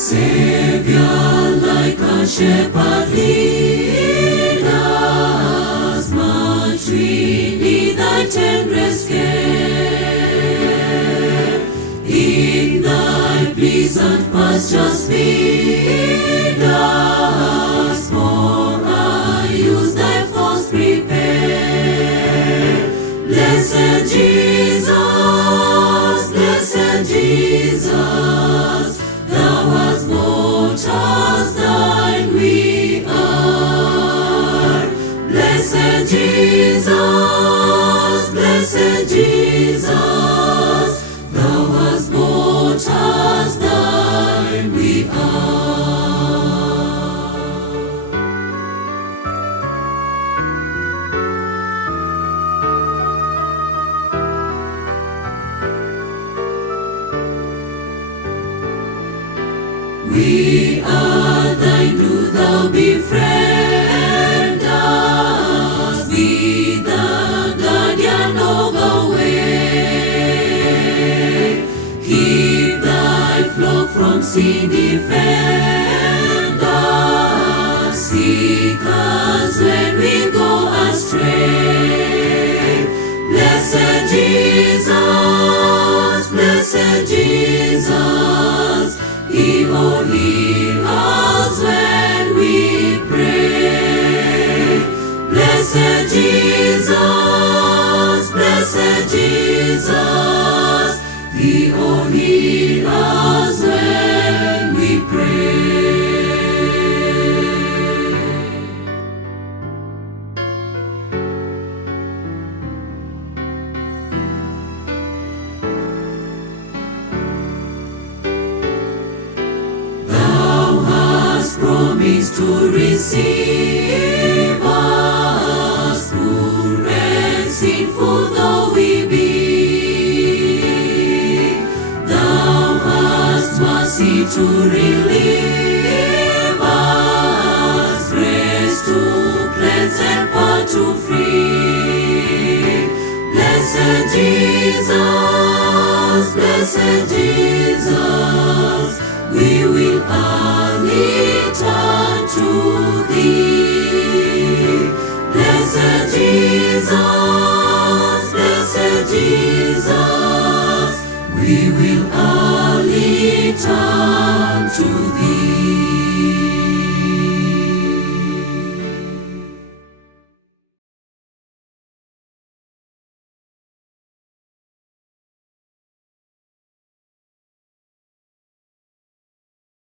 Savior, like a shepherd, lead us, much we need thy tenderest care. In thy pleasant pastures feed us, for our use thy force prepare. Blessed Jesus, blessed Jesus, thou hast bought us, thine we are. Blessed Jesus, blessed Jesus, thou hast bought us, thine we are. We are thine, do thou befriend us, be the guardian of our way. Keep thy flock from sin, defend us, seek us when we go astray. Blessed Jesus, blessed Jesus, hear us when we pray. Blessed Jesus, blessed Jesus, hear us when we pray. Promise to receive us, poor and sinful though we be. Thou hast mercy to relieve us, grace to cleanse and power to free. Blessed Jesus, blessed Jesus, we will early turn to thee. Blessed Jesus,